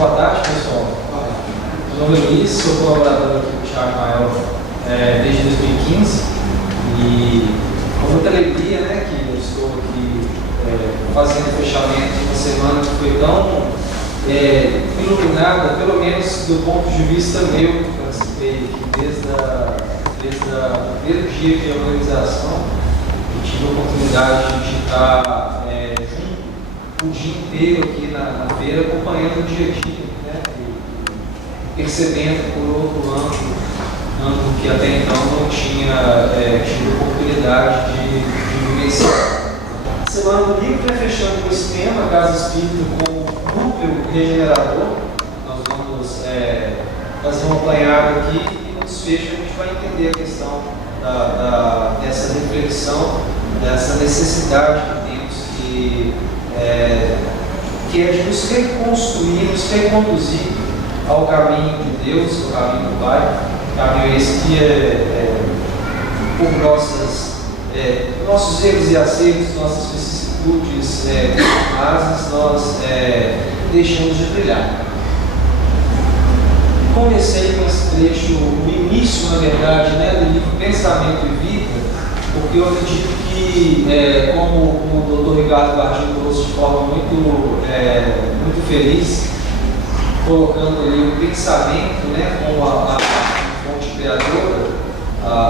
Boa tarde, pessoal. Meu nome é Luiz, sou colaborador aqui do Thiago Mael desde 2015 e com muita alegria, né, que eu estou aqui fazendo o fechamento de uma semana que foi tão iluminada, pelo menos do ponto de vista meu, que eu participei aqui desde o primeiro dia de organização. Eu tive a oportunidade de estar junto o dia inteiro aqui na feira, acompanhando o dia a dia, né, e percebendo por outro ângulo que até então não tinha tido oportunidade de vivenciar. Semana do Livro, fechando com esse tema, Casa Espírita com núcleo regenerador. Nós vamos fazer um apanhado aqui e no desfecho a gente vai entender a questão dessa reflexão, dessa necessidade que temos que é de nos reconstruir, nos reconduzir ao caminho de Deus, ao caminho do Pai, caminho esse que por nossos erros e acertos, nossas vicissitudes rasas, nós deixamos de brilhar. Comecei com esse trecho, o início, na verdade, do livro Pensamento e Vida, porque eu acredito que, como o Dr. Ricardo Gardinho trouxe de forma muito feliz, colocando ali o pensamento como a fonte criadora,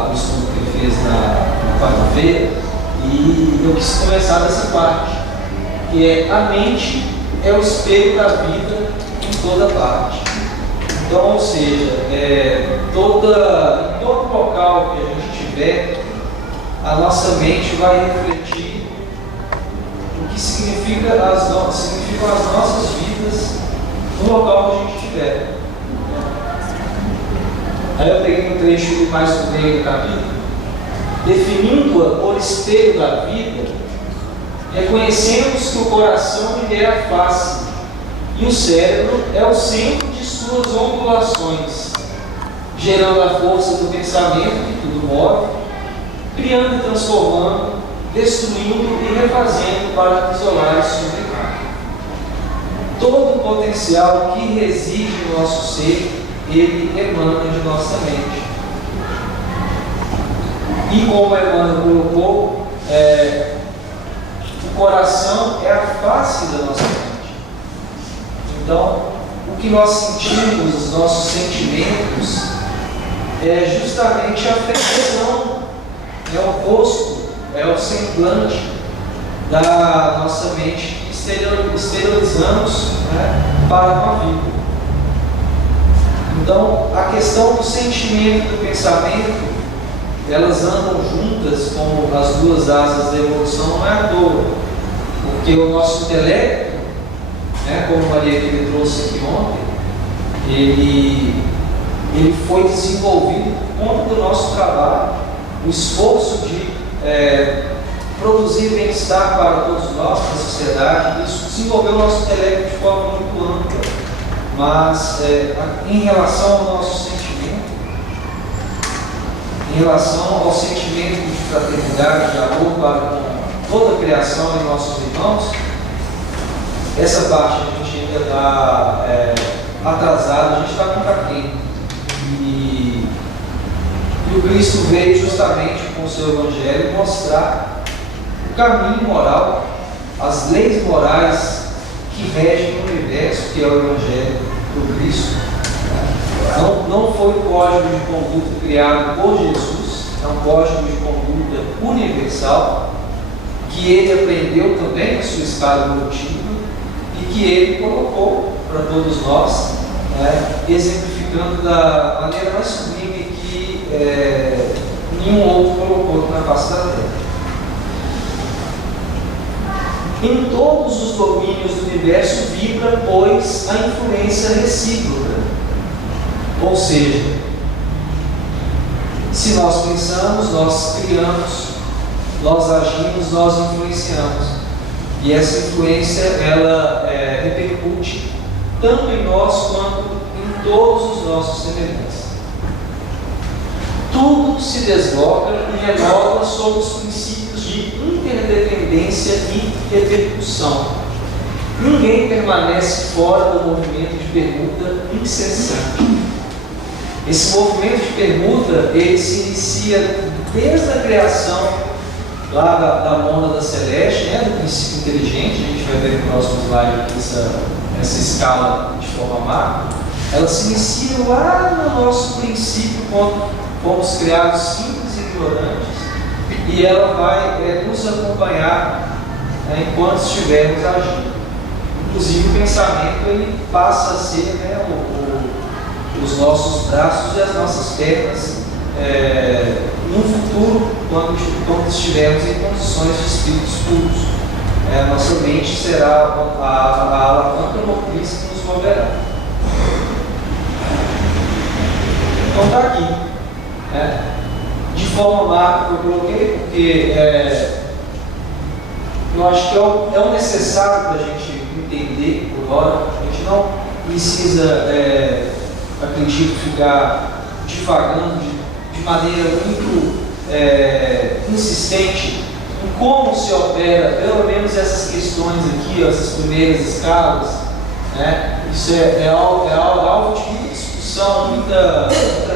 o estudo que ele fez na quarta-feira, e eu quis começar dessa parte, que a mente é o espelho da vida em toda parte. Então, ou seja, em todo local que a gente estiver, a nossa mente vai refletir o que significam as nossas vidas no local que a gente estiver. Aí eu peguei um trecho mais do meio do capítulo, definindo-a por espelho da vida, reconhecemos que o coração lhe é a face e o cérebro é o centro de suas ondulações, gerando a força do pensamento que tudo move, criando e transformando, destruindo e refazendo para isolar e sublinar. Todo o potencial que reside no nosso ser, ele emana de nossa mente. E como a Emmanuel colocou, o coração é a face da nossa mente. Então, o que nós sentimos, os nossos sentimentos, é justamente a afeição, é o rosto, é o semblante da nossa mente que exteriorizamos para com a vida. Então, a questão do sentimento e do pensamento, elas andam juntas como as duas asas da evolução, não é à toa, porque o nosso intelecto, como Maria que trouxe aqui ontem, ele foi desenvolvido por conta do nosso trabalho, o esforço de produzir bem-estar para todos nós, para a sociedade. Isso desenvolveu o nosso intelecto de forma muito ampla, mas em relação ao nosso sentimento, em relação ao sentimento de fraternidade, de amor para com toda a criação e nossos irmãos, essa parte a gente ainda está atrasado, a gente está muito aquém. E o Cristo veio justamente com o seu Evangelho mostrar o caminho moral, as leis morais que regem o universo, que é o Evangelho do Cristo. Não foi um código de conduta criado por Jesus, é um código de conduta universal, que ele aprendeu também na sua escala evolutiva e que ele colocou para todos nós, exemplificando da maneira mais sublime que nenhum outro colocou na face da terra. Em todos os domínios do universo vibra, pois, a influência recíproca. Ou seja, se nós pensamos, nós criamos, nós agimos, nós influenciamos. E essa influência, ela repercute tanto em nós quanto em todos os nossos semelhantes. Tudo se desloca e renova sob os princípios de interdependência e repercussão. ninguém permanece fora do movimento de permuta incessante. Esse movimento de permuta, ele se inicia desde a criação lá da mônada celeste, né, do princípio inteligente. A gente vai ver no próximo slide aqui essa escala de forma macro. Ela se inicia lá no nosso princípio, quando fomos criados simples e ignorantes, e ela vai nos acompanhar, né, enquanto estivermos agindo. Inclusive o pensamento, ele passa a ser, né, os nossos braços e as nossas pernas no futuro, quando estivermos em condições de espíritos puros. A nossa mente será a alavanca motriz que nos moverá. Então está aqui. De forma macro eu coloquei, porque eu acho que é o necessário para a gente entender por hora. A gente não precisa, acredito, ficar divagando de maneira muito insistente em como se opera, pelo menos essas questões aqui, essas primeiras escalas, né? Isso é algo de muita discussão, muita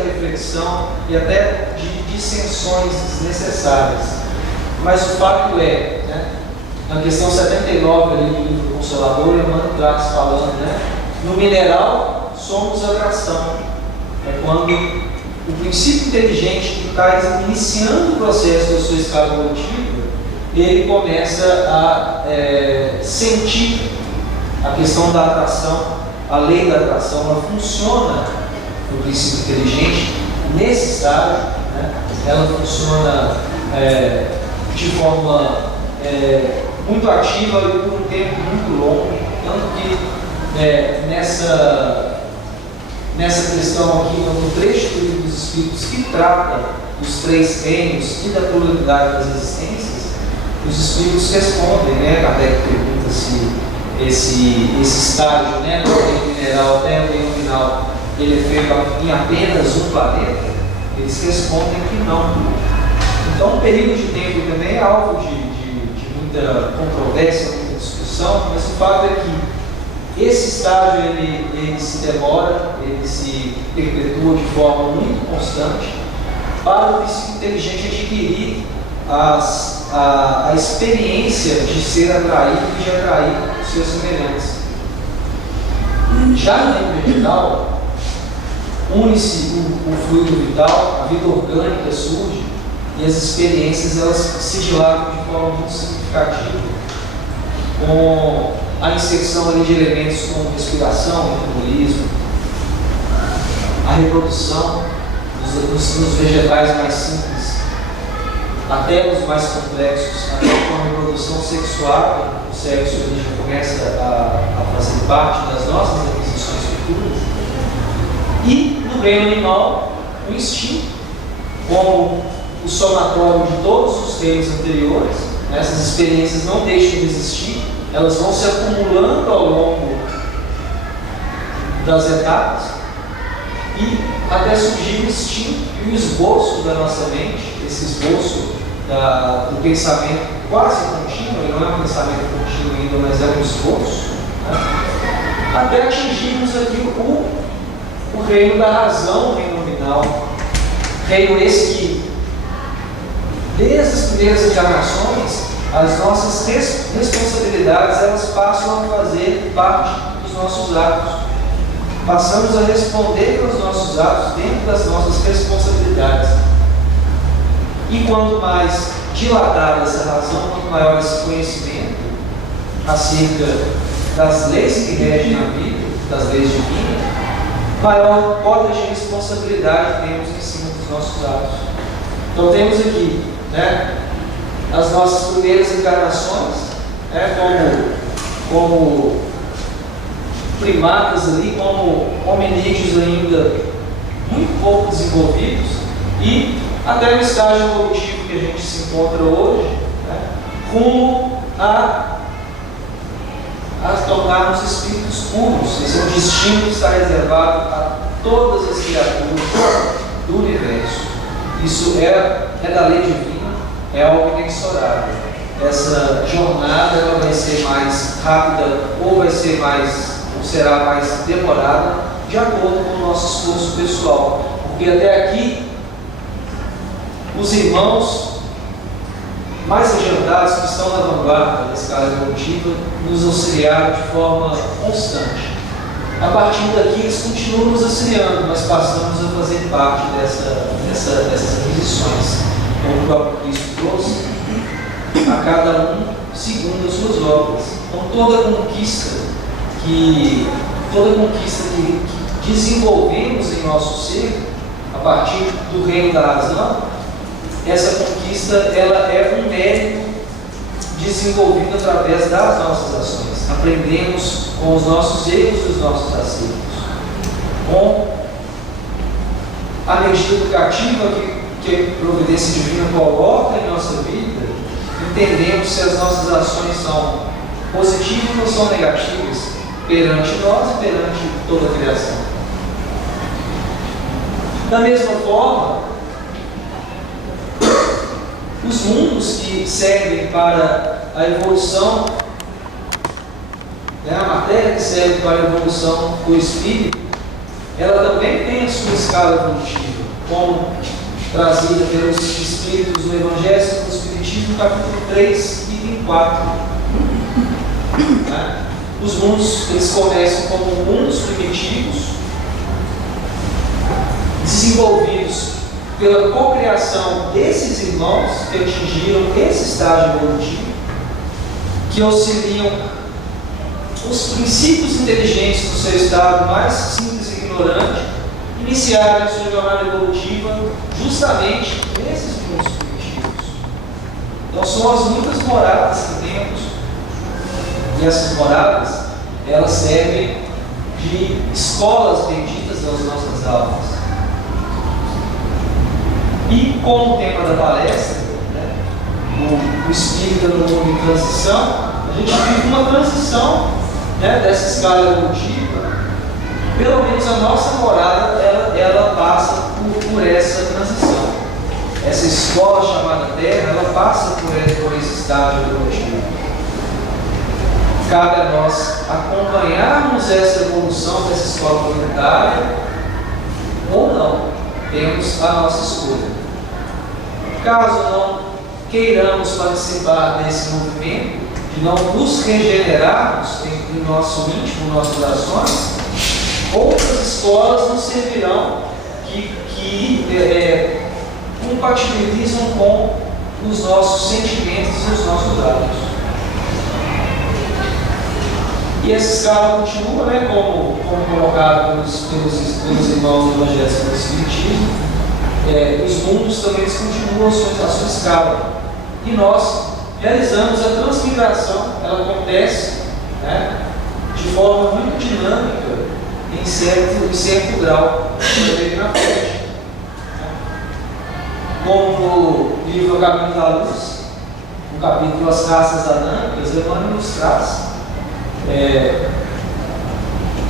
reflexão e até de dissensões desnecessárias. Mas o fato né, na questão 79 ali do livro Consolador, Emmanuel traz falando, né, no mineral somos atração. É quando o princípio inteligente que está iniciando o processo da sua escala evolutiva, ele começa a sentir a questão da atração, a lei da atração. Ela funciona no princípio inteligente nesse estágio, né? Ela funciona de forma muito ativa e por um tempo muito longo, tanto que nessa questão aqui, no trecho do Livro dos Espíritos, que trata dos três reinos e da pluralidade das existências, os Espíritos respondem, né? Kardec pergunta se esse estágio, né, do reino mineral até o reino final, ele é feito em apenas um planeta. Eles respondem que não. Então, o período de tempo também é alvo de muita controvérsia, muita discussão, mas o fato é que esse estágio ele se demora, ele se perpetua de forma muito constante para o princípio inteligente adquirir a experiência de ser atraído e de atrair os seus semelhantes. Já no reino vegetal, une-se o fluido vital, a vida orgânica surge e as experiências elas se dilatam de forma muito significativa, com a inserção ali de elementos como respiração, metabolismo, a reprodução nos vegetais mais simples, até os mais complexos, até com a reprodução sexual. O sexo ele já começa a fazer parte das nossas aquisições futuras. E no reino animal, o instinto, como o somatório de todos os reinos anteriores. Essas experiências não deixam de existir, elas vão se acumulando ao longo das etapas e até surgir o instinto e o esboço da nossa mente, esse esboço do pensamento quase contínuo. Ele não é um pensamento contínuo ainda, mas é um esboço, né? Até atingirmos aqui o reino da razão, o reino nominal, reino esse que, desde as primeiras encarnações, as nossas responsabilidades elas passam a fazer parte dos nossos atos. Passamos a responder pelos nossos atos dentro das nossas responsabilidades. E quanto mais dilatada essa razão, quanto maior esse conhecimento acerca das leis que regem a vida, das leis divinas, maior cota de responsabilidade temos em cima dos nossos atos. Então temos aqui, né, as nossas primeiras encarnações, né, como primatas ali, como hominídeos ainda muito pouco desenvolvidos, e até no estágio evolutivo que a gente se encontra hoje, né, rumo a tornarmos espíritos puros. Esse é um destino que está reservado a todas as criaturas do universo. Isso é da lei divina, é algo inexorável. essa jornada ela vai ser mais rápida ou será mais demorada, de acordo com o nosso esforço pessoal. Porque até aqui, os irmãos mais adiantados, que estão na vanguarda da escala evolutiva, nos auxiliaram de forma constante. A partir daqui, eles continuam nos auxiliando, mas passamos a fazer parte dessas aquisições, como o próprio Cristo trouxe, a cada um segundo as suas obras. Então, toda conquista que desenvolvemos em nosso ser, a partir do reino da razão, essa conquista ela é um mérito desenvolvido através das nossas ações. Aprendemos com os nossos erros e os nossos acertos. Com a medida educativa que a providência divina coloca em nossa vida, entendemos se as nossas ações são positivas ou são negativas perante nós e perante toda a criação. Da mesma forma, os mundos que servem para a evolução, a matéria que serve para a evolução do espírito, ela também tem a sua escala evolutiva, como trazida pelos espíritos no Evangelho do Espiritismo, capítulo 3, item 4. Os mundos, eles começam como mundos primitivos, desenvolvidos pela cocriação desses irmãos que atingiram esse estágio evolutivo, que auxiliam os princípios inteligentes do seu estado mais simples e ignorante, iniciaram a sua jornada evolutiva justamente nesses mundos primitivos. Então são as muitas moradas que temos, e essas moradas, elas servem de escolas benditas das nossas almas. E como tema da palestra, o espírito no mundo em transição, a gente vive uma transição dessa escala evolutiva. Pelo menos a nossa morada ela passa por essa transição. Essa escola chamada Terra, ela passa por esse estágio evolutivo. Cabe a nós acompanharmos essa evolução dessa escola planetária ou não. Temos a nossa escolha. Caso não queiramos participar desse movimento, de não nos regenerarmos em nosso íntimo, nossas ações, outras escolas nos servirão que compatibilizam com os nossos sentimentos e os nossos hábitos. E essa escala continua, como colocado pelos irmãos do Evangelho do Espiritismo. Os mundos também eles continuam a sua escala. E nós realizamos a transmigração, ela acontece de forma muito dinâmica, em certo grau, na frente. Como no livro Caminho da Luz, no capítulo As Raças Adâmicas, Emmanuel nos traz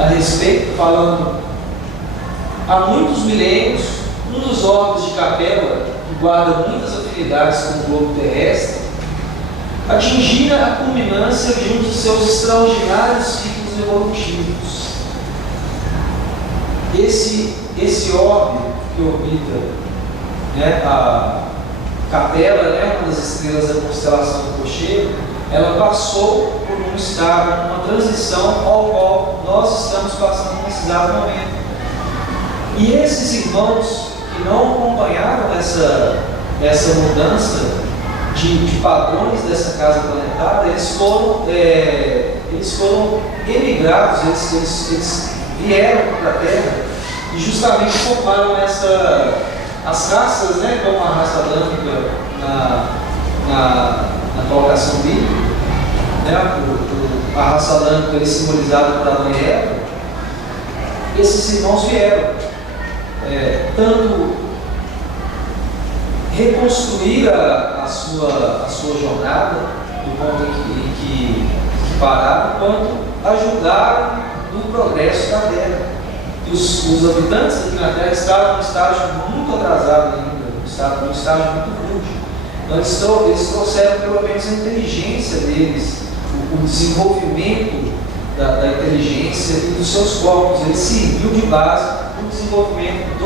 a respeito, falando há muitos milênios, um dos órgãos de capela, que guarda muitas afinidades com o globo terrestre, atingira a culminância de um dos seus extraordinários ciclos evolutivos. Esse orbe que orbita a capela, uma das estrelas da constelação do Cocheiro, ela passou por um estado, uma transição ao qual nós estamos passando nesse exato momento. E esses irmãos que não acompanharam essa mudança de padrões dessa casa planetária, eles foram emigrados, eles vieram para a Terra e justamente formaram as raças, como a raça adâmica na colocação bíblica, a raça adâmica é simbolizada por Adão e Eva. Esses irmãos vieram tanto reconstruir a sua jornada do ponto em que pararam, quanto ajudar no progresso da Terra. E os habitantes aqui na Terra estavam num estágio muito atrasado ainda, num estágio muito rude. Então, eles trouxeram pelo menos a inteligência deles, o desenvolvimento da inteligência e dos seus corpos. Ele serviu de base para o desenvolvimento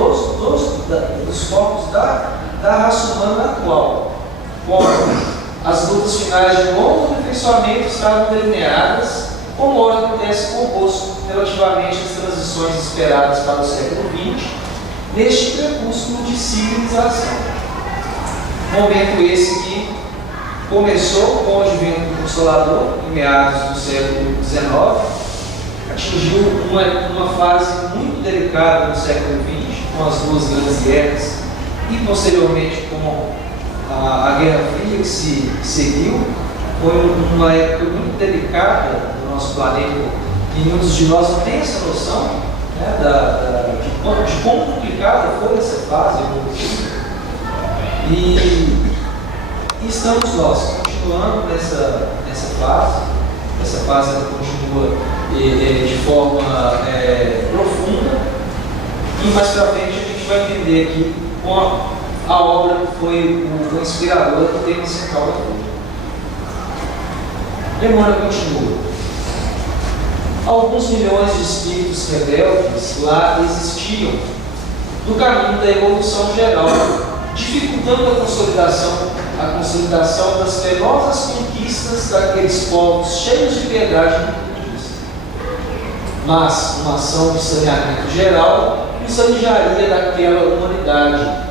dos corpos da raça humana atual. Quando as lutas finais de longo aperfeiçoamento estavam delineadas, como ora acontece com o rosto, relativamente às transições esperadas para o século XX, neste crepúsculo de civilização. Momento esse que começou com o advento do Consolador, em meados do século XIX, atingiu uma fase muito delicada no século XX, com as duas grandes guerras, e posteriormente com a Guerra Fria que se seguiu. Foi uma época muito delicada no nosso planeta, e muitos de nós não têm essa noção, né, de quão complicada foi essa fase evolutiva. E estamos nós continuando nessa fase. Essa fase ela continua de forma profunda, e mais para frente a gente vai entender aqui com a obra que foi o inspirador do tema central da coisa. Emmanuel continua. Alguns milhões de espíritos rebeldes lá existiam no caminho da evolução geral, dificultando a consolidação das penosas conquistas daqueles povos cheios de piedade e justiça. Mas uma ação de saneamento geral nos alijaria daquela humanidade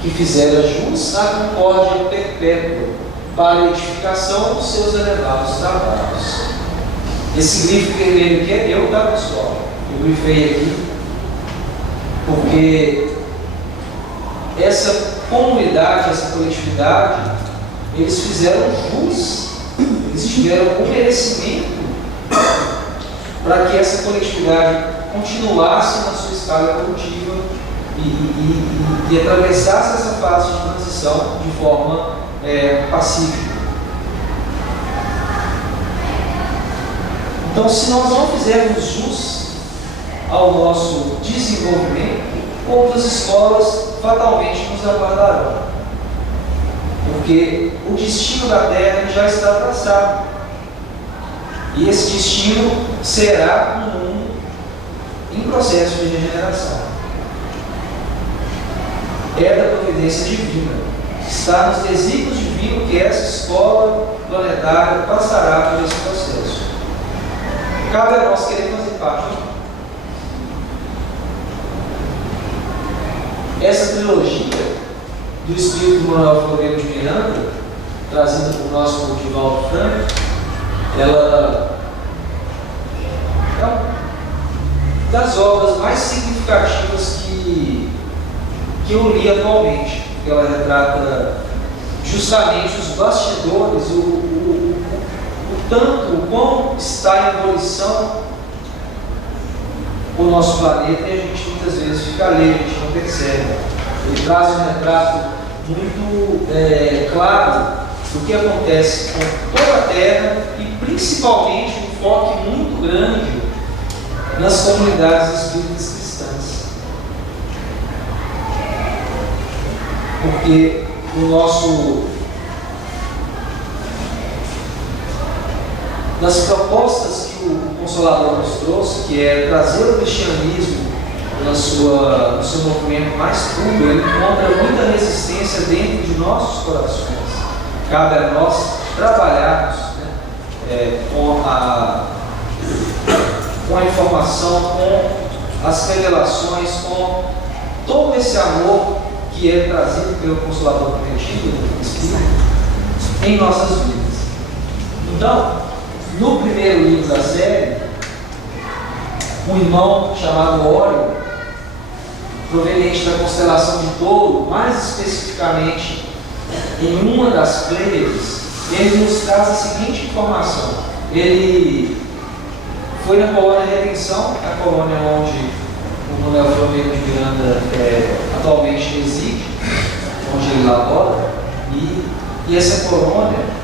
que fizera jus à concórdia perpétua para a edificação dos seus elevados trabalhos. Esse grifo vermelho aqui é meu, tá, pessoal? Eu grifei aqui porque essa comunidade, essa coletividade, eles fizeram jus, eles tiveram o merecimento para que essa coletividade continuasse na sua escala evolutiva e atravessasse essa fase de transição de forma pacífica. Então, se nós não fizermos jus ao nosso desenvolvimento, outras escolas fatalmente nos aguardarão, porque o destino da Terra já está traçado, e esse destino será um mundo em processo de regeneração. É da providência divina, está nos desígnios divinos que essa escola planetária passará por esse processo. Cabe a nós querer fazer parte. Essa trilogia do Espírito Manuel Floriano de Miranda, trazida por nosso Divaldo Franco, ela é uma das obras mais significativas que eu li atualmente, porque ela retrata justamente os bastidores, o quão está em evolução o nosso planeta, e a gente muitas vezes fica alheio, a gente não percebe. Ele traz um retrato muito claro do que acontece com toda a Terra, e principalmente um foco muito grande nas comunidades espíritas cristãs. Porque das propostas que o Consolador nos trouxe, que é trazer o cristianismo no seu movimento mais puro, ele encontra muita resistência dentro de nossos corações. Cabe a nós trabalharmos, né, com a informação, com as revelações, com todo esse amor que é trazido pelo Consolador prometido do Espírito em nossas vidas. Então, no primeiro livro da série, um irmão chamado Órion, proveniente da constelação de Touro, mais especificamente em uma das Pleiades, ele nos traz a seguinte informação. Ele foi na colônia Redenção, a colônia onde o Manuel Floriano de Miranda atualmente reside, onde ele labora, e essa colônia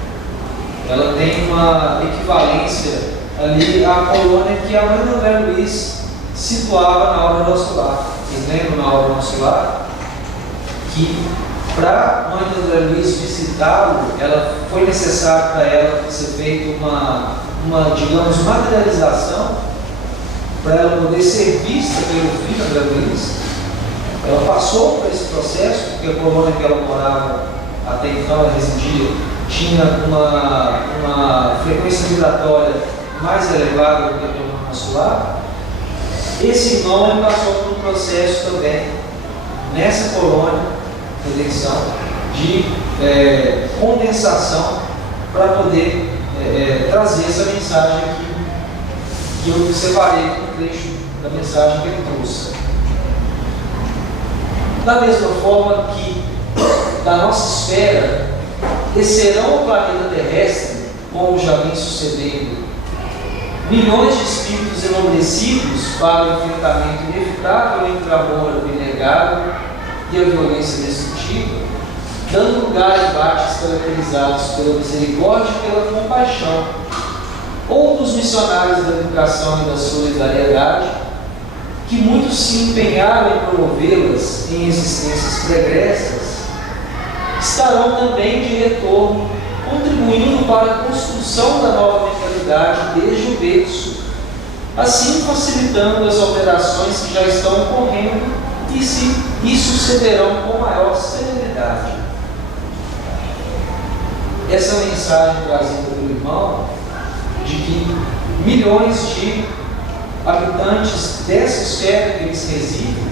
ela tem uma equivalência ali à colônia que a mãe do André Luiz situava na obra Nosso Lar. Vocês lembram na obra Nosso Lar? Que Para a mãe do André Luiz visitá-lo, foi necessário para ela ser feita digamos, materialização para ela poder ser vista pelo filho André Luiz. Ela passou por esse processo, porque a colônia que ela morava até então, ela residia, tinha uma frequência migratória mais elevada do que a colônia consular. Esse irmão passou por um processo também, nessa colônia, redenção, de condensação, para poder trazer essa mensagem aqui, que eu separei um trecho da mensagem que ele trouxe. Da mesma forma que, da nossa esfera, descerão ao planeta terrestre, como já vem sucedendo, milhões de espíritos enobrecidos para o enfrentamento inevitável entre o amor abnegado e a violência destrutiva, dando lugar a embates caracterizados pela misericórdia e pela compaixão. Outros missionários da educação e da solidariedade, que muitos se empenharam em promovê-las em existências pregressas, estarão também de retorno, contribuindo para a construção da nova mentalidade desde o berço, assim facilitando as operações que já estão ocorrendo e sucederão com maior celeridade. Essa mensagem trazida pelo irmão, de que milhões de habitantes dessa esfera que eles residem,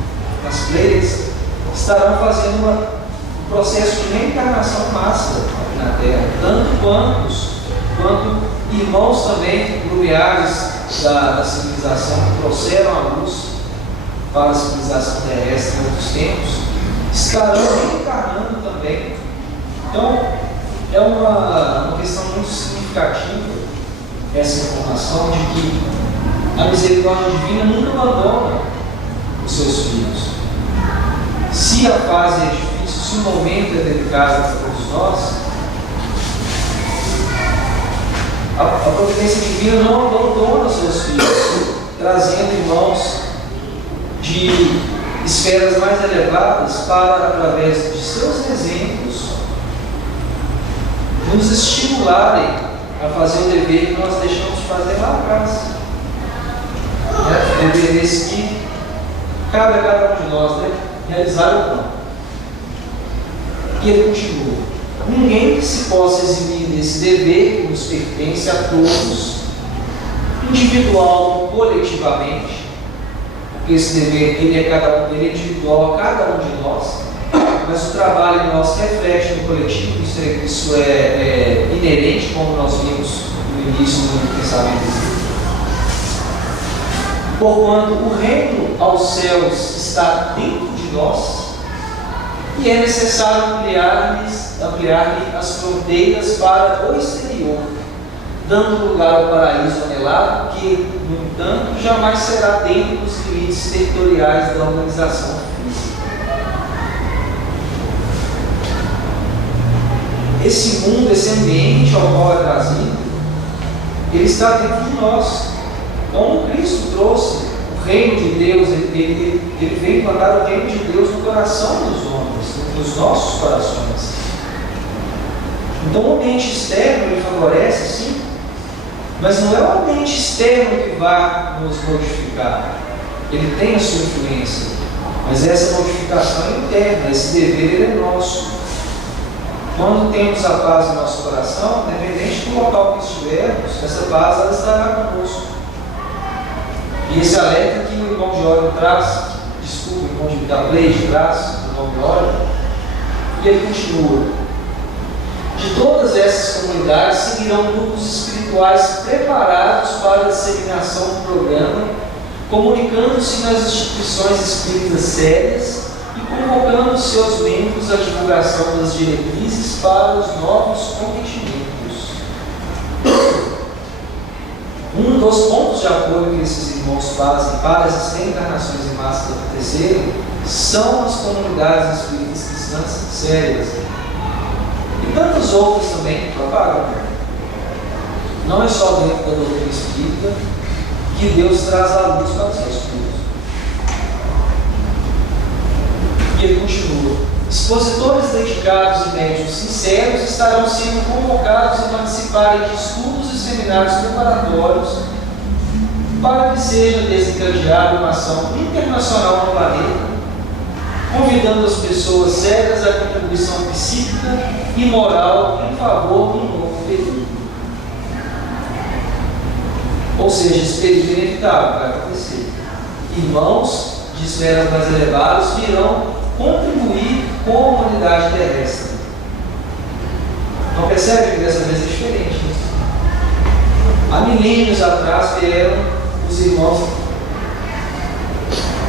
nas Pleiades, estarão fazendo um processo de reencarnação em massa aqui na Terra, tanto quanto irmãos também, lumiares da civilização que trouxeram a luz para a civilização terrestre em outros tempos, estarão reencarnando também. Então, é uma questão muito significativa essa informação de que a misericórdia divina nunca abandona os seus filhos. Se a fase é difícil, se o momento é delicado para todos nós, a providência divina não abandona os seus filhos, trazendo irmãos de esferas mais elevadas para, através de seus exemplos, nos estimularem a fazer o dever que nós deixamos de fazer lá atrás. O dever esse que cabe a cada um de nós, realizar ou não. E ele continua: ninguém que se possa eximir desse dever que nos pertence a todos, individual ou coletivamente, porque esse dever ele é individual a cada um de nós, mas o trabalho nosso reflete no coletivo, isso é inerente, como nós vimos no início do pensamento. Porquanto o reino aos céus está dentro de nós, e é necessário ampliar-lhe as fronteiras para o exterior, dando lugar ao paraíso anelado, que, no entanto, jamais será dentro dos limites territoriais da organização física. Esse mundo, esse ambiente ao qual é trazido, ele está dentro de nós. Como Cristo trouxe o reino de Deus, ele veio implantar o reino de Deus no coração dos homens, nos nossos corações. Então o ambiente externo ele favorece, sim, mas não é o ambiente externo que vai nos modificar. Ele tem a sua influência, mas essa modificação é interna, esse dever ele é nosso. Quando temos a paz no nosso coração, independente do local que estivermos, essa paz ela estará conosco. E esse alerta que o irmão Diório traz, o irmão da Pleiade traz, o irmão Diório, e ele continua: de todas essas comunidades seguirão grupos espirituais preparados para a disseminação do programa, comunicando-se nas instituições espíritas sérias e convocando seus membros à divulgação das diretrizes para os novos cometimentos. Um dos pontos de apoio que esses irmãos fazem para essas reencarnações em massa acontecerem são as comunidades espíritas cristãs sérias. E tantas outras também que propagam. Não é só dentro da doutrina espírita que Deus traz a luz para os seus filhos. E ele continua: Expositores dedicados e médicos sinceros estarão sendo convocados a participarem de estudos e seminários preparatórios para que seja desencadeada uma ação internacional no planeta, convidando as pessoas cegas à contribuição psíquica e moral em favor do novo período. Ou seja, esse período é inevitável, vai acontecer. Irmãos de esferas mais elevadas virão contribuir com a humanidade terrestre. Não percebe que dessa vez é diferente? Né? Há milênios atrás vieram os irmãos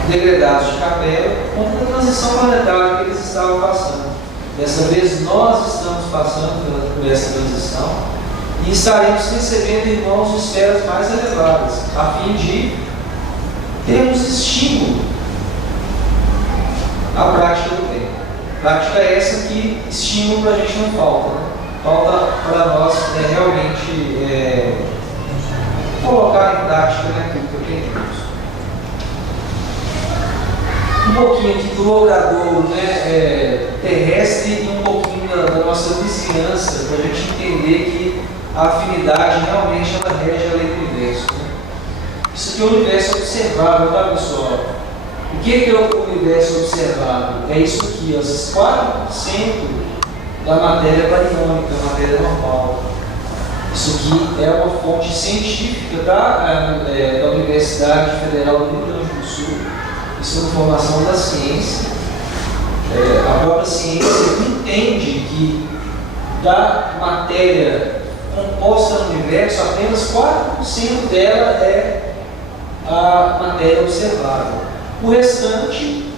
degredados de capela contra a transição planetária que eles estavam passando. Dessa vez nós estamos passando por essa transição e estaremos recebendo irmãos de esferas mais elevadas, a fim de termos estímulo à prática do bem. Prática é essa que estímulo para a gente não falta. Né? Falta para nós realmente colocar em prática aquilo que aprendemos. Um pouquinho aqui do orador terrestre e um pouquinho da nossa vizinhança, para a gente entender que a afinidade realmente ela rege a lei do universo. Né? Isso aqui é o universo observável, tá, pessoal? O que é o universo observável? É isso aqui, os 4% da matéria bariônica, da matéria normal. Isso aqui é uma fonte científica da Universidade Federal do Rio Grande do Sul. Isso é uma informação da ciência. A própria ciência entende que da matéria composta no universo, apenas 4% dela é a matéria observável. O restante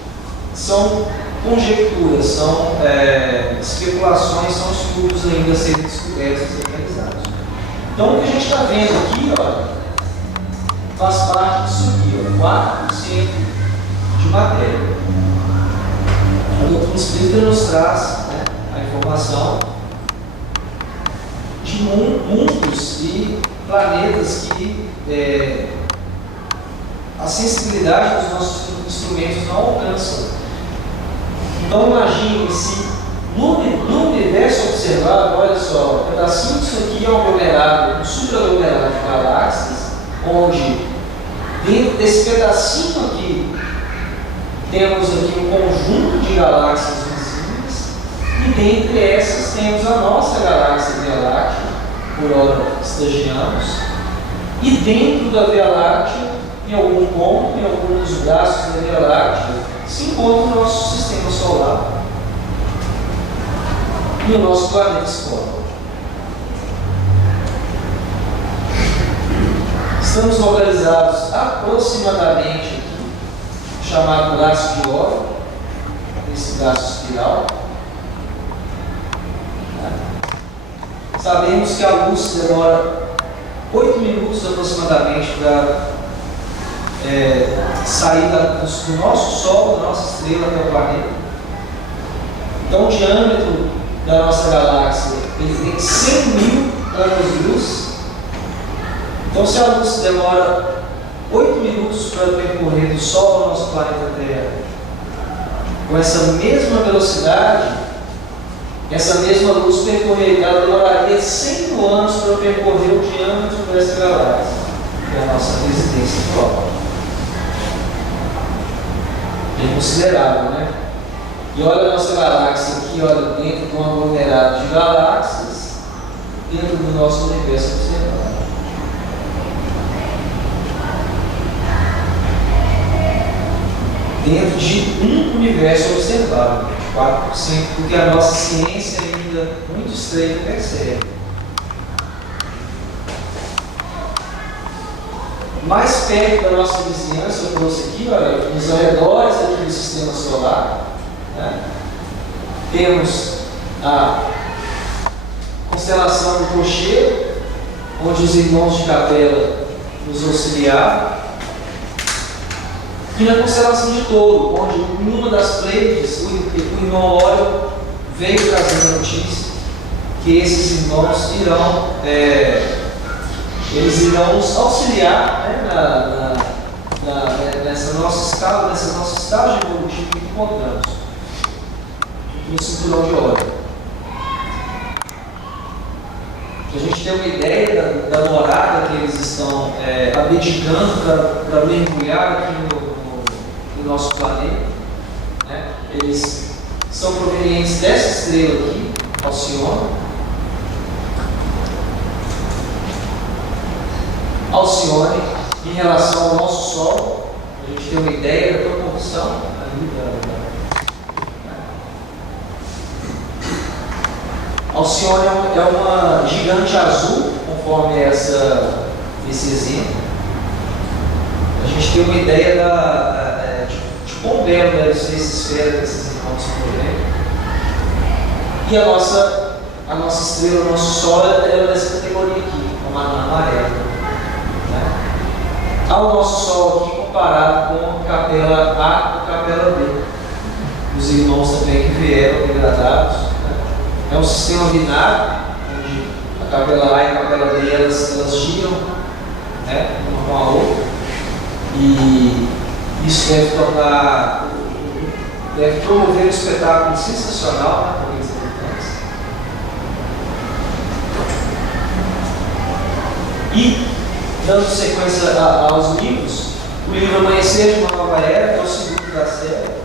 são conjecturas, são especulações, são estudos ainda a serem descobertos e realizados. Então, o que a gente está vendo aqui, faz parte disso aqui, 4% de matéria. A doutrina espírita nos traz a informação de mundos e planetas que a sensibilidade dos nossos instrumentos não alcança. Então imagine se no universo observado, olha só, um pedacinho disso aqui é um aglomerado, um superaglomerado de galáxias, onde dentro desse pedacinho aqui temos aqui um conjunto de galáxias vizinhas e dentre essas temos a nossa galáxia Via Láctea, por hora estagiamos, e dentro da Via Láctea, em algum ponto, em algum dos braços da Via Láctea, se encontra o nosso sistema solar e o nosso planeta escola. Estamos localizados aproximadamente aqui, chamado braço de Órion, esse braço espiral. Sabemos que a luz demora 8 minutos aproximadamente para sair do nosso Sol, da nossa estrela até o planeta. Então o diâmetro da nossa galáxia ele tem 100 mil anos-luz. Então se a luz demora 8 minutos para percorrer do Sol ao nosso planeta Terra, com essa mesma velocidade, essa mesma luz ela demoraria 100 mil anos para percorrer o diâmetro dessa galáxia, que é a nossa residência atual. Bem considerável, né? E olha a nossa galáxia aqui, olha, dentro de um aglomerado de galáxias, dentro do nosso universo observado. Dentro de um universo observável, 4%, porque a nossa ciência ainda muito estreita percebe. Mais perto da nossa vizinhança, eu trouxe aqui, olha, nos arredores aqui do sistema solar, né, temos a constelação do Cocheiro, onde os irmãos de Capela nos auxiliaram, e na constelação de Touro, onde em uma das Pleiades, o irmão Órion veio trazendo a notícia que esses irmãos irão nos auxiliar, né, nessa nossa escala, nessa nossa estágio evolutivo que encontramos. no cinturão de óleo. Para a gente ter uma ideia da morada que eles estão abdicando para mergulhar aqui no nosso planeta, né? Eles são provenientes dessa estrela aqui, Alcione. Alcione, em relação ao nosso Sol, a gente tem uma ideia da proporção ali Alcione é uma gigante azul, conforme esse exemplo. A gente tem uma ideia de quão belo deve ser essa esfera que esses irmãos projetam. E a nossa estrela, o nosso Sol, é dessa categoria aqui, uma amarela. Né? Há o nosso Sol aqui comparado com a capela A e a capela B. Os irmãos também que vieram degradados. É um sistema binário, onde a capela A e a capela B elas giram, né, uma com a outra, e isso deve promover um espetáculo sensacional, né, para aqueles habitantes. E, dando sequência aos livros, o livro Amanhecer de uma Nova Era, que é o segundo da série,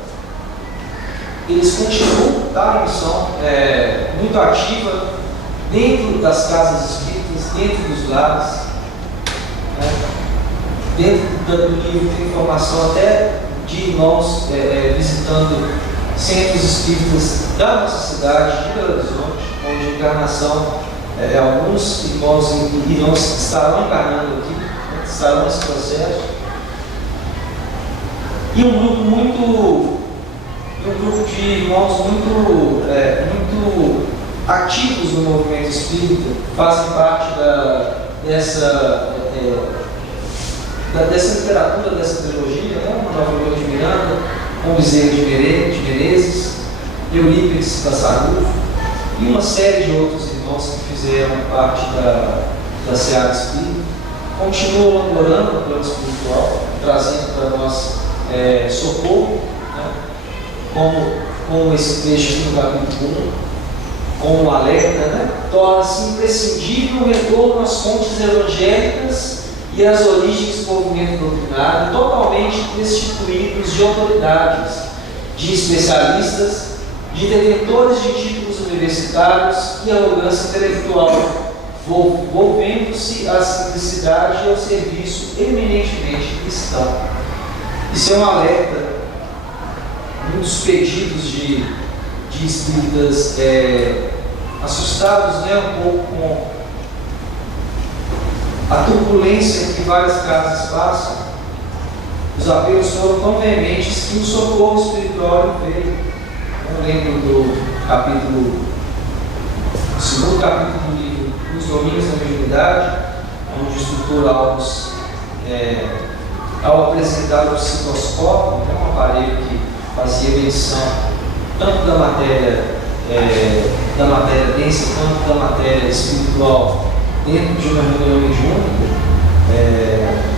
eles continuam a missão muito ativa dentro das casas espíritas, dentro dos lares. Né? Dentro do livro tem informação até de irmãos visitando centros espíritas da nossa cidade, de Belo Horizonte, onde a encarnação, alguns irmãos e irmãos estarão encarnando aqui, né? Estarão nesse processo. E um grupo de irmãos muito ativos no movimento espírita, fazem parte dessa literatura, dessa trilogia, né? Manuel de Miranda, com Bezerra de Menezes, Eurípides Passarujo, e uma série de outros irmãos que fizeram parte da Seara Espírita, continuam elaborando o plano espiritual, trazendo para nós socorro, né? Como esse trecho aqui no capítulo 1, como alerta, né? Torna-se imprescindível o retorno às fontes evangélicas e às origens do movimento doutrinário, totalmente destituídos de autoridades, de especialistas, de detentores de títulos universitários e arrogância intelectual, volvendo-se à simplicidade e ao serviço eminentemente cristão. Isso é um alerta. Muitos pedidos de espíritas assustados, né, um pouco com a turbulência que várias casas passam. Os apelos foram tão veementes que o socorro espiritual veio. Eu lembro do segundo capítulo do livro Os Domínios da Mediunidade, onde o instrutor Alves, ao apresentar o psicoscópio, um aparelho que fazia medição tanto da matéria densa quanto da matéria espiritual dentro de uma reunião mediúnica,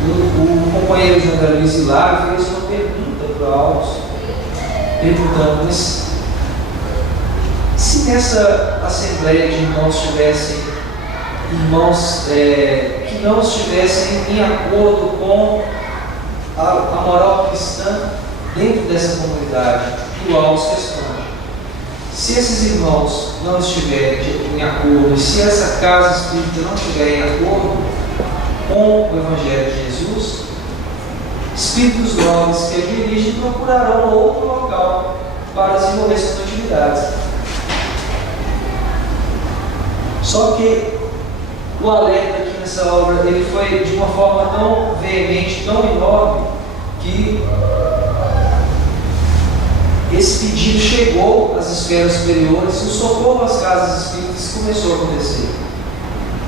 o companheiro de André Luiz Hilário fez uma pergunta para o Alves, perguntando se nessa assembleia de irmãos tivessem irmãos que não estivessem em acordo com a moral cristã dentro dessa comunidade, que o Alves responde: se esses irmãos não estiverem em acordo, e se essa casa espírita não estiver em acordo com o Evangelho de Jesus, espíritos nobres que a dirigem procurarão outro local para desenvolver suas atividades. Só que o alerta aqui nessa obra ele foi de uma forma tão veemente, tão enorme, que esse pedido chegou às esferas superiores e o socorro às casas espíritas começou a acontecer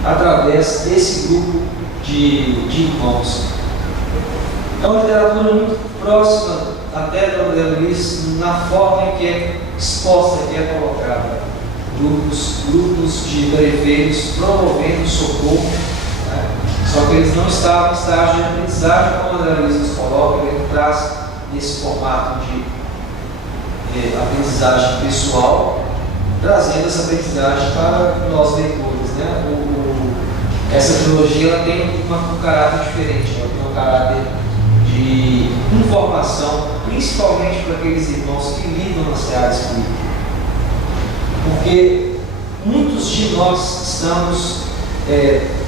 através desse grupo de irmãos. É uma literatura muito próxima até do André Luiz na forma em que é exposta, que é colocada. Grupos de tarefeiros promovendo socorro, né? Só que eles não estavam em estágio de aprendizagem, como o André Luiz nos coloca, ele traz nesse formato aprendizagem pessoal, trazendo essa aprendizagem para nós leitores, né? Essa trilogia ela tem um caráter diferente, ela tem um caráter de informação, principalmente para aqueles irmãos que lidam na seara espírita. Porque muitos de nós estamos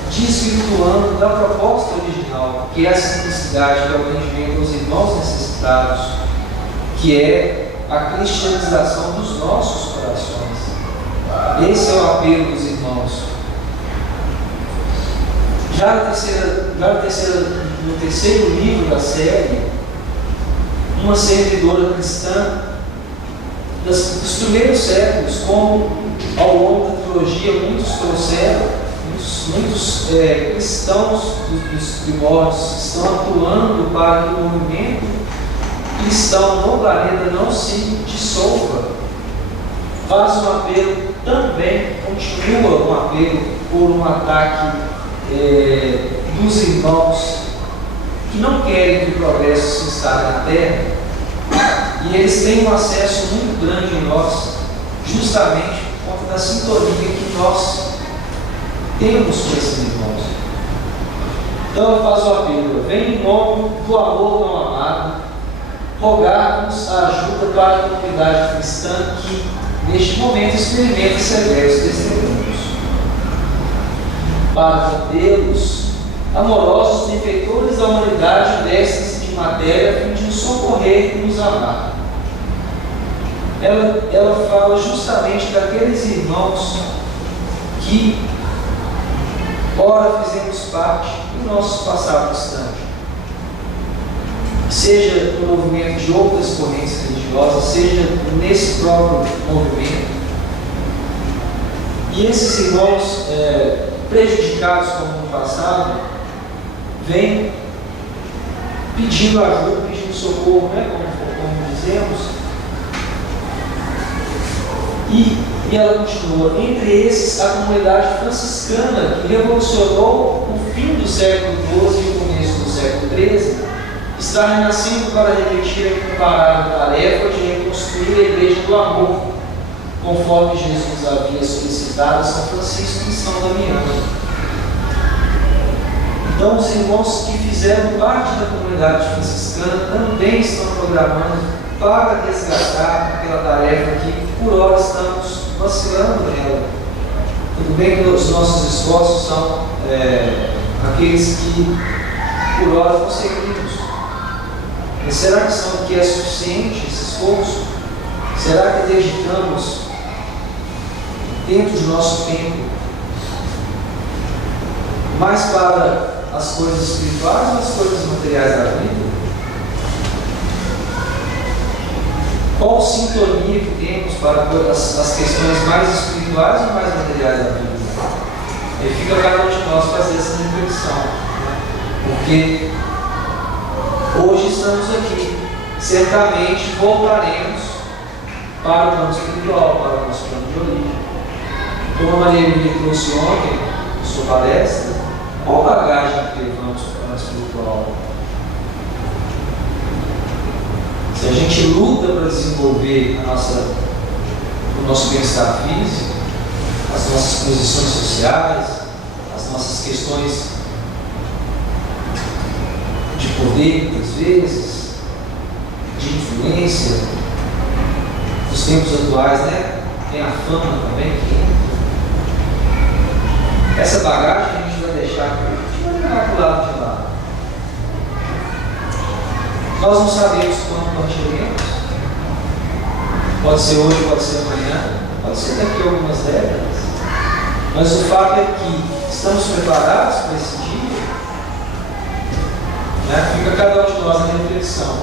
desvirtuando da proposta original, que é a simplicidade, que é o atendimento aos irmãos necessitados, que é a cristianização dos nossos corações. Esse é o apelo dos irmãos. No terceiro livro da série, uma servidora cristã dos primeiros séculos, como ao longo da trilogia muitos trouxeram, muitos cristãos dos primórdios estão atuando para que o movimento cristão no planeta não se dissolva. Faz um apelo também, continua um apelo por um ataque dos irmãos que não querem que o progresso se instale na Terra, e eles têm um acesso muito grande em nós, justamente por conta da sintonia que nós temos com esses irmãos. Então ela faz o apelo: vem em nome do amor não amado, rogar-nos a ajuda para a comunidade cristã que, neste momento, experimenta severos testemunhos. Para Deus, amorosos benfeitores da humanidade, vestem-se de matéria a fim de nos socorrer e nos amar. Ela fala justamente daqueles irmãos que, ora, fizemos parte do nosso passado distante, seja no movimento de outras correntes religiosas, seja nesse próprio movimento. E esses irmãos prejudicados como no passado, vêm pedindo ajuda, pedindo socorro, né? como dizemos. E ela continua: entre esses, a comunidade franciscana, que revolucionou o fim do século XII e o começo do século XIII, está renascendo para repetir a incomparável tarefa de reconstruir a Igreja do Amor, conforme Jesus havia solicitado a São Francisco e São Damião. Então, os irmãos que fizeram parte da comunidade franciscana também estão programando para resgatar aquela tarefa que, por hora, estamos vacilando nela. Tudo bem que os nossos esforços são aqueles que, por hora, conseguimos. Mas será que é suficiente esse esforço? Será que dedicamos, dentro do nosso tempo, mais para as coisas espirituais ou as coisas materiais da vida? Qual sintonia que temos para as questões mais espirituais ou mais materiais da vida? E fica cada um de nós fazer essa reflexão, né? Porque hoje estamos aqui, certamente voltaremos para o plano espiritual, para o nosso plano de origem. Como a Maria me trouxe ontem, em sua palestra, qual bagagem que levamos para o plano espiritual? Se a gente luta para desenvolver o nosso bem-estar físico, as nossas posições sociais, as nossas questões de poder, muitas vezes, de influência, nos tempos atuais, né? Tem a fama também que entra. Essa bagagem a gente vai deixar para o lado de lá. Nós não sabemos quando partiremos. Pode ser hoje, pode ser amanhã, pode ser daqui a algumas décadas. Mas o fato é que estamos preparados para esse dia, né? Fica cada um de nós na reflexão.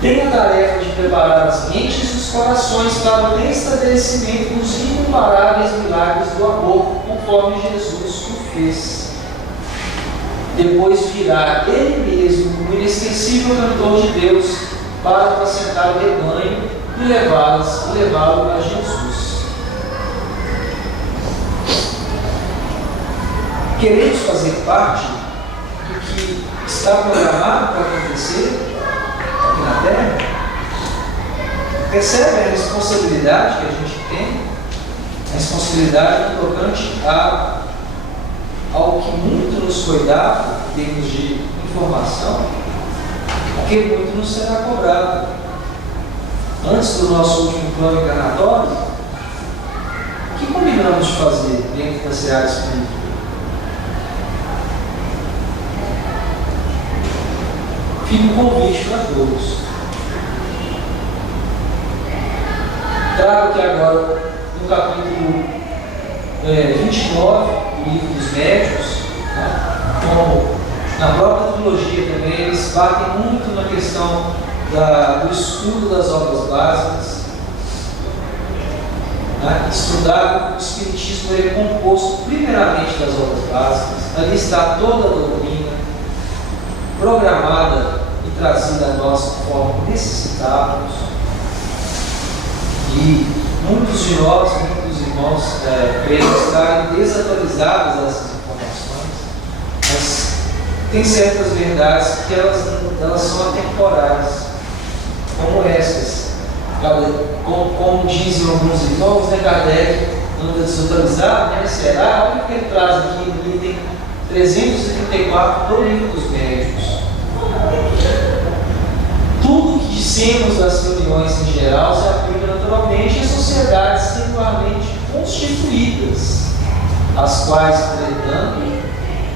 Tem a tarefa de preparar as mentes e os corações para o restabelecimento dos incomparáveis milagres do amor, conforme Jesus o fez. Depois virá Ele mesmo, o inesquecível cantor de Deus, para apacentar o rebanho e levá-lo a Jesus. Queremos fazer parte do que está programado para acontecer aqui na Terra? Percebe a responsabilidade que a gente tem? A responsabilidade no tocante ao que muito nos foi dado, em termos de informação, porque muito nos será cobrado. Antes do nosso último plano encarnatório, o que combinamos de fazer dentro da seara espírita? Fica um convite para todos. Trago aqui agora, no capítulo 29 do Livro dos Médiuns, né, como na própria trilogia também, eles batem muito na questão do estudo das obras básicas. Né? Estudar o Espiritismo é composto primeiramente das obras básicas. Ali está toda a doutrina programada e trazida a nós conforme necessitávamos. E muitos de nós, muitos irmãos, querem estarem desatualizados dessas informações, mas tem certas verdades que elas são atemporais, como essas. Como dizem alguns irmãos, né, Kardec anda desatualizado, né? Será? Olha o que ele traz aqui no item 334 do Livro dos Médiuns. Tudo que dissemos das reuniões em geral se aplica naturalmente às sociedades regularmente constituídas, as quais, entretanto,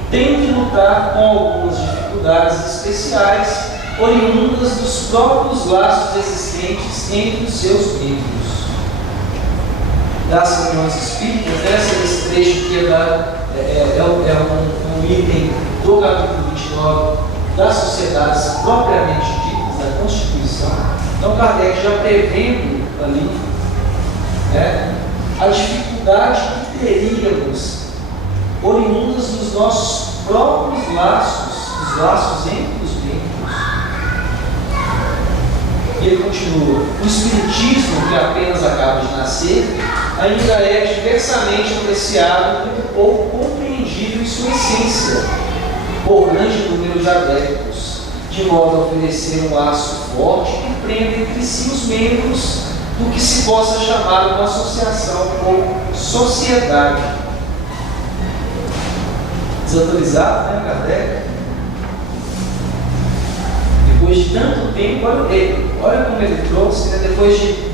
têm que lutar com algumas dificuldades especiais oriundas dos próprios laços existentes entre os seus membros. Das reuniões espíritas, esse trecho que é um item do capítulo 29 das sociedades propriamente ditas, da Constituição. Então, Kardec já prevendo ali, né, a dificuldade que teríamos oriundas dos nossos próprios laços, os laços entre os membros. E ele continua: o Espiritismo, que apenas acaba de nascer, ainda é diversamente apreciado, muito pouco compreendido em sua essência, por grande número de adeptos, de modo a oferecer um laço forte que prenda entre si os membros do que se possa chamar uma associação ou sociedade. Desatualizado, né, Kardec? Depois de tanto tempo, olha como ele trouxe, né, depois de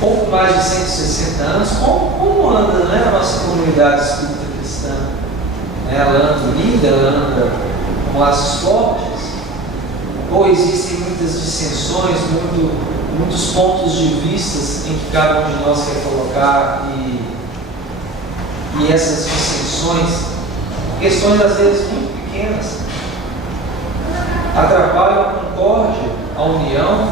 pouco mais de 160 anos, como anda, né, a nossa comunidade espírita cristã? Ela anda unida, ela anda com laços fortes? Ou existem muitas dissensões, muitos pontos de vista em que cada um de nós quer colocar, e essas dissensões, questões às vezes muito pequenas, atrapalham a concórdia, a união?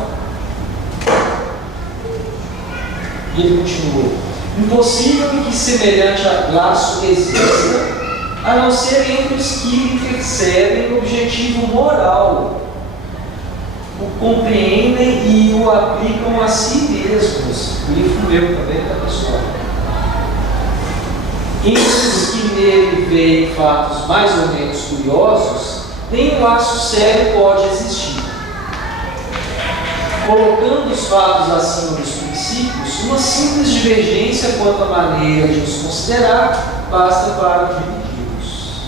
E ele continuou: impossível que semelhante laço exista, a não ser entre os que percebem o objetivo moral, o compreendem e o aplicam a si mesmos. O livro meu também está, pessoal. Entre os que nele veem fatos mais ou menos curiosos, nenhum laço sério pode existir. Colocando os fatos acima dos princípios, uma simples divergência quanto à maneira de os considerar basta para dividir-os.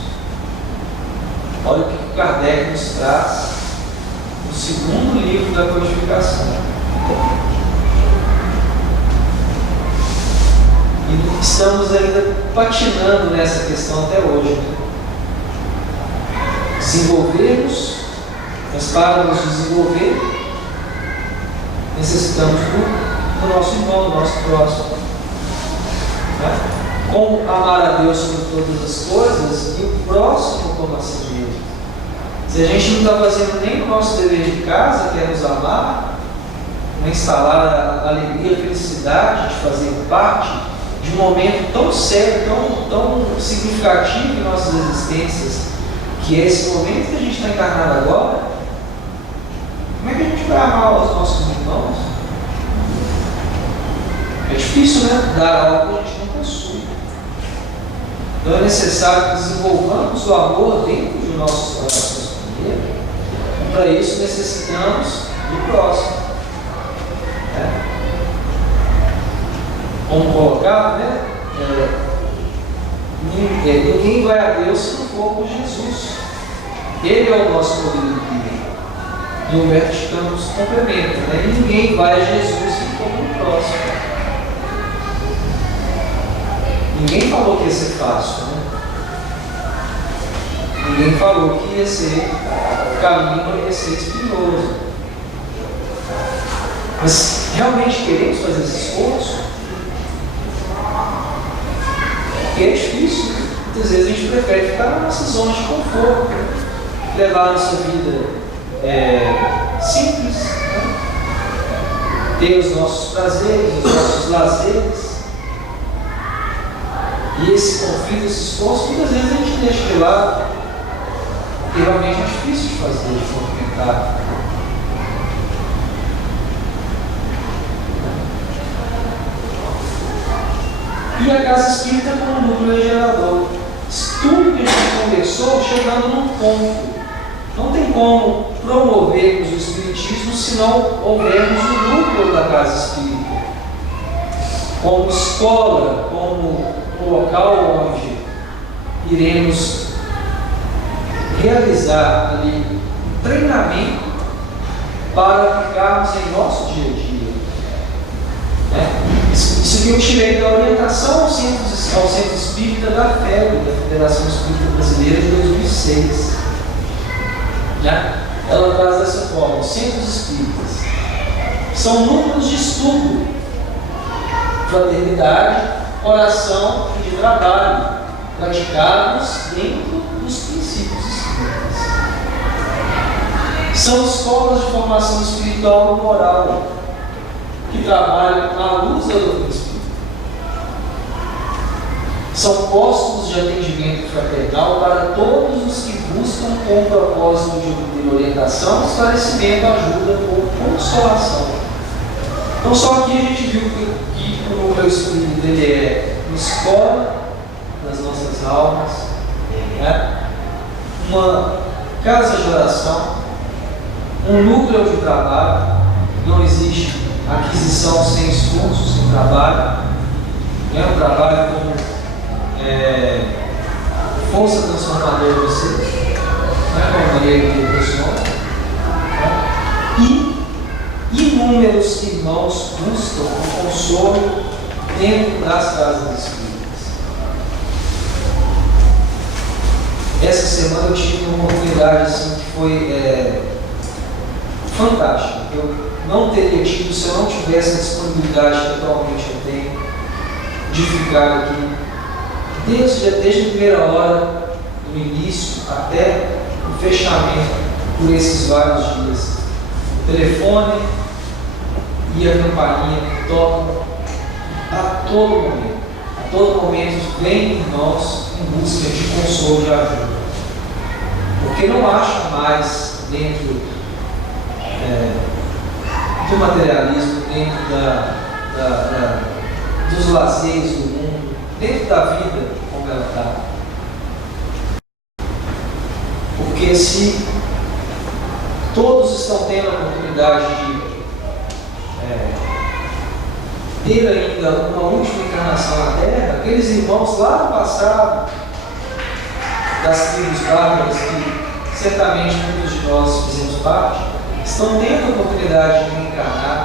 Olha o que o Kardec nos traz no segundo livro da Codificação. E estamos ainda patinando nessa questão até hoje. Né? Desenvolvermos, mas para nos desenvolver, necessitamos do nosso irmão, do nosso próximo. Né? Como amar a Deus sobre todas as coisas e o próximo como a si mesmo. Se a gente não está fazendo nem o nosso dever de casa, que é nos amar, não instalar a alegria, a felicidade de fazer parte de um momento tão sério, tão significativo em nossas existências, que é esse momento que a gente está encarnado agora, como é que a gente vai amar os nossos irmãos? É difícil, né? Dar algo que a gente não possui. Então é necessário que desenvolvamos o amor dentro de nossos corações primeiro. E para isso necessitamos do próximo. Né? Como colocado, né? Ninguém vai a Deus se não for por Jesus. Ele é o nosso modelo de vida. E o verso Campos complementa, né? Ninguém vai a Jesus se for no próximo. Ninguém falou que ia ser fácil, né? Ninguém falou que ia ser, o caminho ia ser espinhoso. Mas realmente queremos fazer esse esforço? Porque é difícil. Muitas vezes a gente prefere ficar na nossa zona de conforto, levar a nossa vida simples, né? Ter os nossos prazeres, os nossos lazeres. E esse conflito, esse esforço, muitas vezes a gente deixa de lado, porque realmente é difícil de fazer, de movimentar. E a casa espírita como núcleo gerador. Tudo que a gente conversou chegando num ponto. Não tem como promovermos o espiritismo se não houvermos o núcleo da casa espírita. Como escola, como um local onde iremos realizar ali um treinamento para aplicarmos em nosso dia a dia. Né? Isso que eu tirei da orientação ao Centro Espírita da FEB, da Federação Espírita Brasileira de 2006. Né? Ela traz dessa forma: os centros espíritas são núcleos de estudo, fraternidade, oração e de trabalho, praticados dentro dos princípios espíritas. São escolas de formação espiritual e moral, que trabalham à luz da doutrina espírita. São postos de atendimento fraternal para todos os que buscam com o propósito de obter orientação, esclarecimento, ajuda ou consolação. Então, só aqui a gente viu que o núcleo espírita ele é uma escola das nossas almas, né? Uma casa de oração, um núcleo de trabalho. Não existe aquisição sem esforço, sem trabalho. Um trabalho como força transformadora de você, né? Como a Maria que pessoal. E inúmeros irmãos buscam o consolo dentro das casas espíritas. Essa semana eu tive uma oportunidade assim, que foi fantástica. Eu não teria tido se eu não tivesse a disponibilidade que atualmente eu tenho de ficar aqui desde a primeira hora, do início até o fechamento, por esses vários dias. O telefone e a campainha tocam a todo momento. A todo momento vem irmãos em busca de consolo e de ajuda. Porque não acha mais dentro do materialismo, dentro dos lazeres do mundo, dentro da vida como ela está. Porque se todos estão tendo a oportunidade de ter ainda uma última encarnação na Terra, aqueles irmãos lá no passado, das tribos bárbaras, que certamente muitos de nós fizemos parte, estão tendo a oportunidade de reencarnar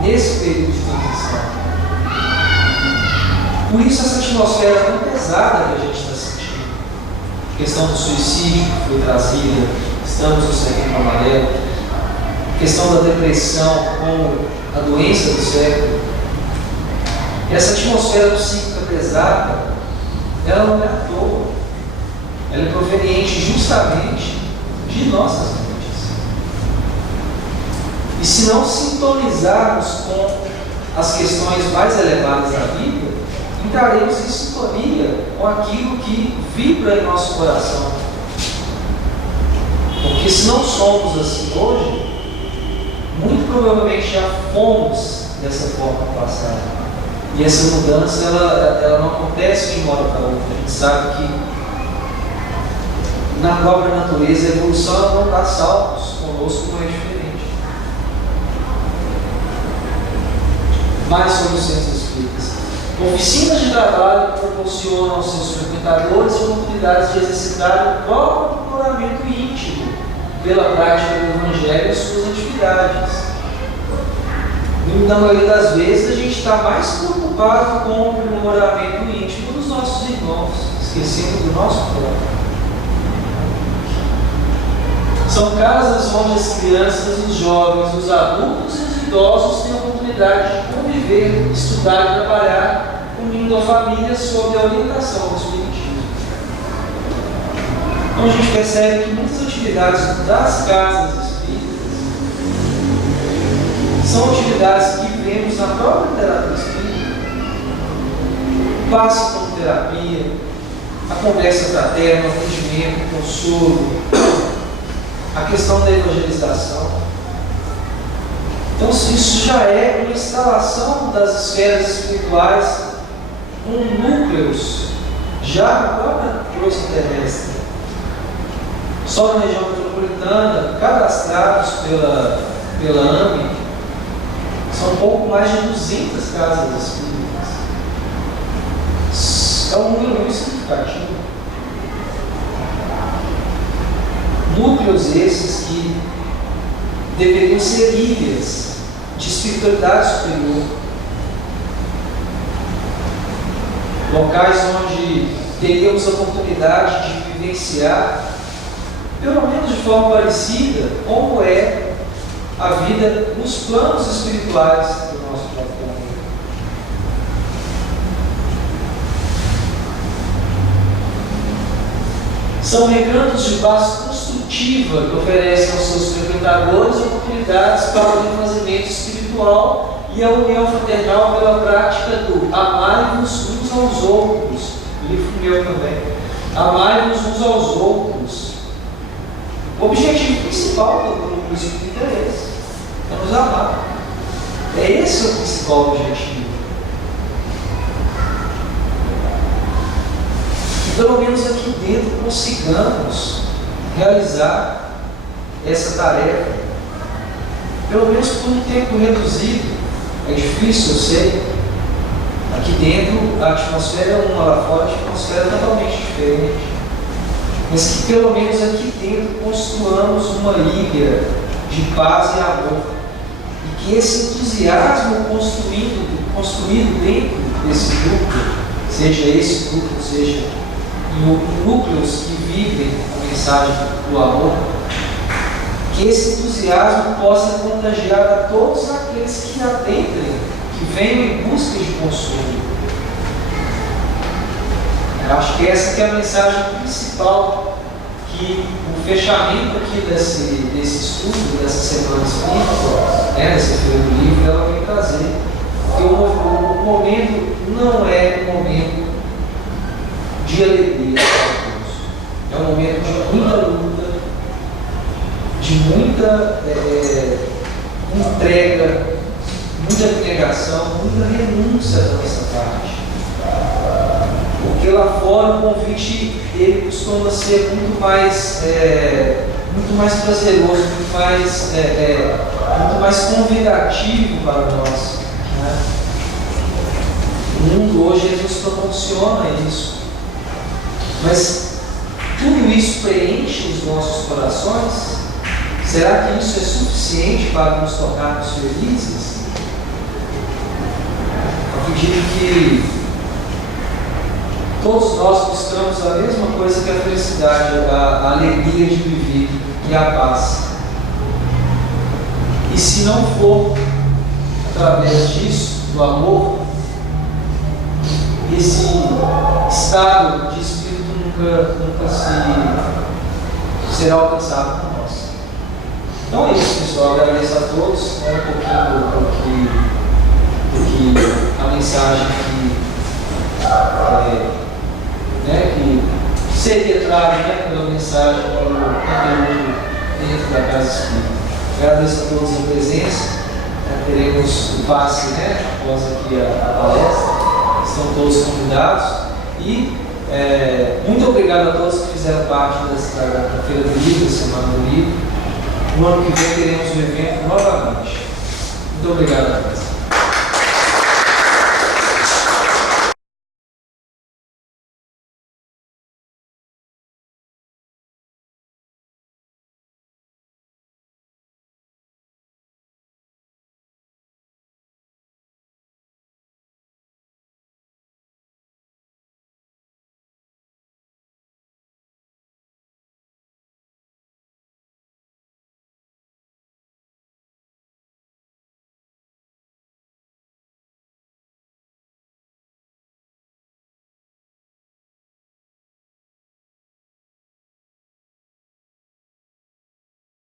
nesse período de transição. Por isso essa atmosfera tão pesada que a gente está sentindo. A questão do suicídio que foi trazida, estamos no Setembro Amarelo, a questão da depressão como a doença do século. E essa atmosfera psíquica pesada, ela não é à toa. Ela é proveniente justamente de nossas mentes. E se não sintonizarmos com as questões mais elevadas da vida, entraremos em sintonia com aquilo que vibra em nosso coração. Porque se não somos assim hoje, muito provavelmente já fomos dessa forma no passado. E essa mudança, ela não acontece de uma hora para outra. A gente sabe que na própria natureza a evolução não dá saltos, conosco não é diferente. mais sobre os centros espíritas. Oficinas de trabalho que proporcionam aos seus frequentadores oportunidades de exercitar o próprio aprimoramento íntimo pela prática do Evangelho e suas atividades. E na maioria das vezes a gente está mais preocupado com o aprimoramento íntimo dos nossos irmãos, esquecendo do nosso próprio. São casas onde as crianças, os jovens, os adultos e os idosos têm a oportunidade de conviver, estudar e trabalhar, unindo a família sob a orientação do Espiritismo. Então a gente percebe que muitas atividades das casas espíritas são atividades que vemos na própria terapia espírita. Passe como terapia, a conversa fraterna, o atendimento, o consolo, a questão da evangelização. Então, isso já é uma instalação das esferas espirituais com núcleos já na própria crosta terrestre. Só na região metropolitana, cadastrados pela AME, são um pouco mais de 200 casas espíritas. É um número muito significativo. Núcleos esses que deveriam ser ilhas de espiritualidade superior, locais onde teríamos a oportunidade de vivenciar, pelo menos de forma parecida, como é a vida nos planos espirituais do nosso próprio planeta. São recantos de paz construtiva que oferecem aos seus frequentadores oportunidades para o refazimento espiritual e a união fraternal pela prática do amai-vos uns aos outros. Livro meu também. Amai-vos uns aos outros. O objetivo principal do grupo espírita é esse: é nos amar. É esse o principal objetivo. Pelo menos aqui dentro consigamos realizar essa tarefa, pelo menos por um tempo reduzido. É difícil, eu sei. Aqui dentro a atmosfera é uma, lá fora a atmosfera é totalmente diferente. Mas que pelo menos aqui dentro construamos uma ilha de paz e amor. E que esse entusiasmo construído dentro desse grupo, seja esse grupo, seja núcleos que vivem a mensagem do amor, que esse entusiasmo possa contagiar a todos aqueles que adentrem, que venham em busca de consolo. Eu acho que essa que é a mensagem principal que o fechamento aqui desse estudo, dessa semana espírita, dessa feira do livro, ela vem trazer. Porque o momento não é um momento de alegria, é um momento de muita luta, de muita entrega, muita abnegação, muita renúncia da nossa parte. Porque lá fora o convite ele costuma ser muito mais prazeroso, muito mais convidativo para nós. Né? O mundo hoje ele nos proporciona isso. Mas tudo isso preenche os nossos corações? Será que isso é suficiente para nos tornarmos felizes? Eu acredito que todos nós buscamos a mesma coisa que a felicidade, a alegria de viver e a paz. E se não for através disso, do amor, esse estado de espírito nunca será alcançado por nós. Então é isso, pessoal. Agradeço a todos, um pouquinho do que a mensagem que seria trago pela mensagem, pelo conteúdo dentro da Casa Espírita. Agradeço a todos a presença. Teremos o passe após aqui a palestra. Estão todos convidados. E muito obrigado a todos que fizeram parte da Feira do Livro, da Semana do Livro. No ano que vem teremos um evento novamente. Muito obrigado a todos.